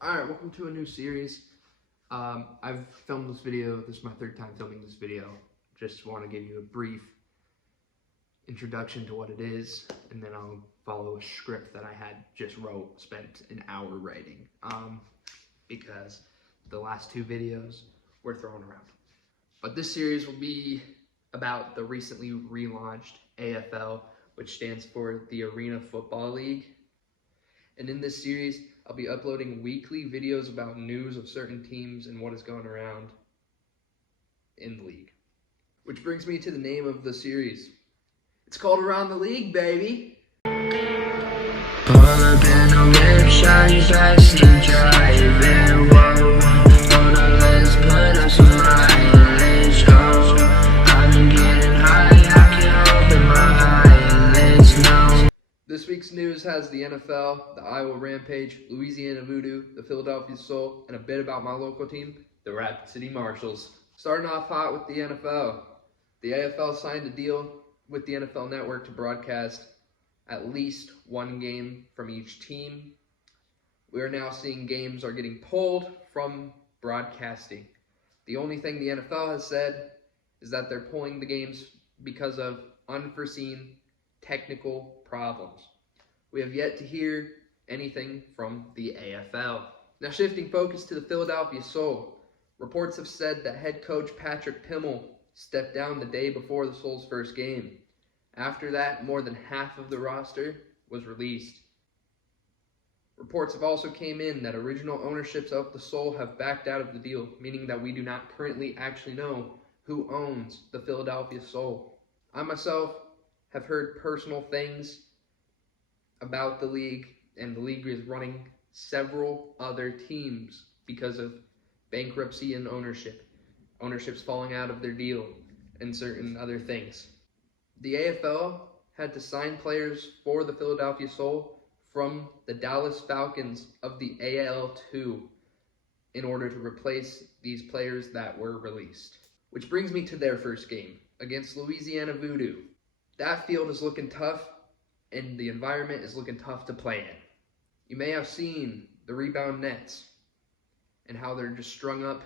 Alright, welcome to a new series. I've filmed this video. This is my third time filming this video. Just want to give you a brief introduction to what it is, and then I'll follow a script that I had just spent an hour writing, because the last two videos were thrown around. But this series will be about the recently relaunched AFL, which stands for the Arena Football League. And in this series, I'll be uploading weekly videos about news of certain teams and what is going around in the league. Which brings me to the name of the series. It's called Around the League, baby! Pull up in a whip, shiny fast and driving. Whoa, hold on, let's put up some mileage. Oh, I've been getting high, I can open my eyelids now. This week's news has the NFL, the Iowa Rampage, Louisiana Voodoo, the Philadelphia Soul, and a bit about my local team, the Rapid City Marshals. Starting off hot with the NFL. The AFL signed a deal with the NFL Network to broadcast at least one game from each team. We are now seeing games are getting pulled from broadcasting. The only thing the NFL has said is that they're pulling the games because of unforeseen technical problems. We have yet to hear anything from the AFL. Now shifting focus to the Philadelphia Soul. Reports have said that head coach Patrick Pimmel stepped down the day before the Soul's first game. After that, more than half of the roster was released. Reports have also came in that original ownerships of the Soul have backed out of the deal, meaning that we do not currently actually know who owns the Philadelphia Soul. I myself have heard personal things about the league, and the league is running several other teams because of bankruptcy and ownership's falling out of their deal, and certain other things. The AFL had to sign players for the Philadelphia Soul from the Dallas Falcons of the AL2 in order to replace these players that were released. Which brings me to their first game against Louisiana Voodoo. That field is looking tough, and the environment is looking tough to play in. You may have seen the rebound nets and how they're just strung up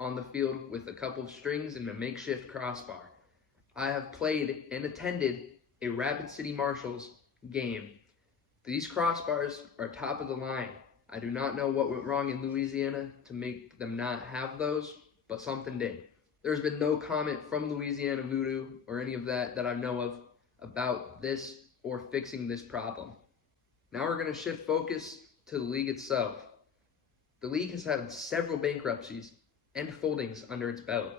on the field with a couple of strings and a makeshift crossbar. I have played and attended a Rapid City Marshals game. These crossbars are top of the line. I do not know what went wrong in Louisiana to make them not have those, but something did. There's been no comment from Louisiana Voodoo or any of that I know of about this or fixing this problem. Now we're going to shift focus to the league itself. The league has had several bankruptcies and foldings under its belt.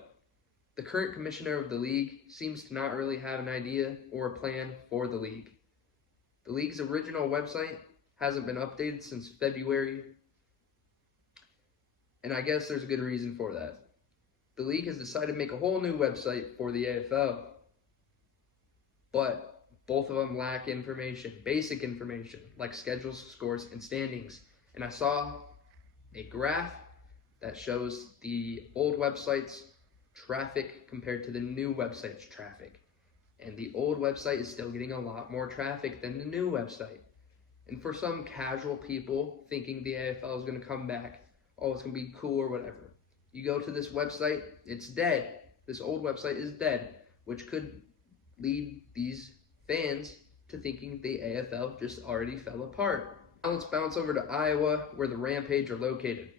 The current commissioner of the league seems to not really have an idea or a plan for the league. The league's original website hasn't been updated since February, and I guess there's a good reason for that. The league has decided to make a whole new website for the AFL, but both of them lack information, basic information, like schedules, scores, and standings. And I saw a graph that shows the old website's traffic compared to the new website's traffic. And the old website is still getting a lot more traffic than the new website. And for some casual people thinking the AFL is going to come back, oh, it's going to be cool or whatever, you go to this website, it's dead. This old website is dead, which could lead these fans to thinking the AFL just already fell apart. Now let's bounce over to Iowa, where the Rampage are located.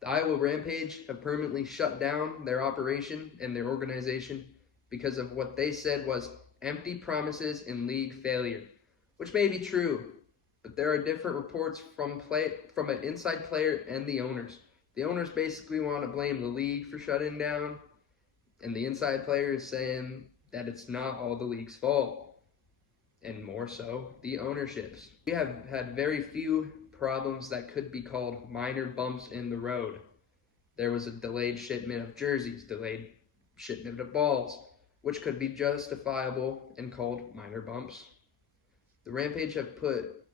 The Iowa Rampage have permanently shut down their operation and their organization because of what they said was empty promises and league failure, which may be true, but there are different reports from an inside player and the owners. The owners basically want to blame the league for shutting down, and the inside player is saying that it's not all the league's fault, and more so the ownerships. We have had very few problems that could be called minor bumps in the road. There was a delayed shipment of jerseys, delayed shipment of balls, which could be justifiable and called minor bumps. The Rampage have put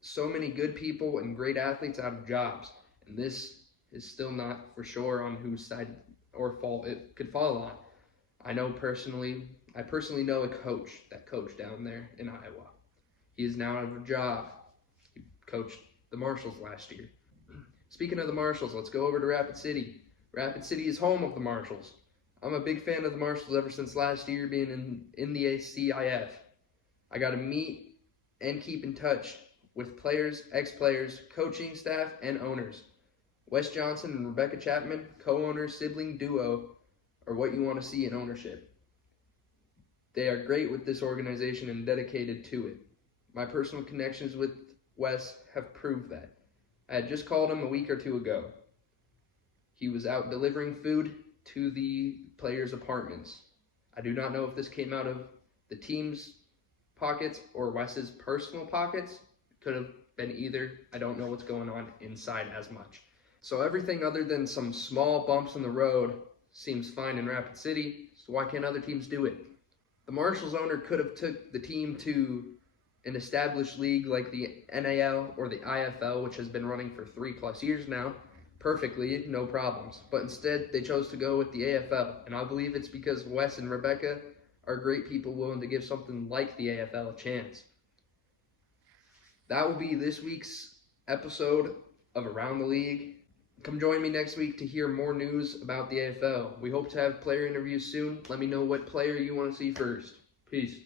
so many good people and great athletes out of jobs, and this is still not for sure on whose side or fault it could fall on. I personally know a coach that coached down there in Iowa. He is now out of a job. He coached the Marshals last year. Speaking of the Marshals, let's go over to Rapid City. Rapid City is home of the Marshals. I'm a big fan of the Marshals ever since last year being in the CIF. I got to meet and keep in touch with players, ex-players, coaching staff, and owners. Wes Johnson and Rebecca Chapman, co-owners, sibling duo, are what you want to see in ownership. They are great with this organization and dedicated to it. My personal connections with Wes have proved that. I had just called him a week or two ago. He was out delivering food to the players' apartments. I do not know if this came out of the team's pockets or Wes's personal pockets. Could have been either. I don't know what's going on inside as much. So everything other than some small bumps in the road seems fine in Rapid City, so why can't other teams do it? The Marshals owner could have took the team to an established league like the NAL or the IFL, which has been running for 3+ years now, perfectly, no problems. But instead, they chose to go with the AFL, and I believe it's because Wes and Rebecca are great people willing to give something like the AFL a chance. That will be this week's episode of Around the League. Come join me next week to hear more news about the AFL. We hope to have player interviews soon. Let me know what player you want to see first. Peace.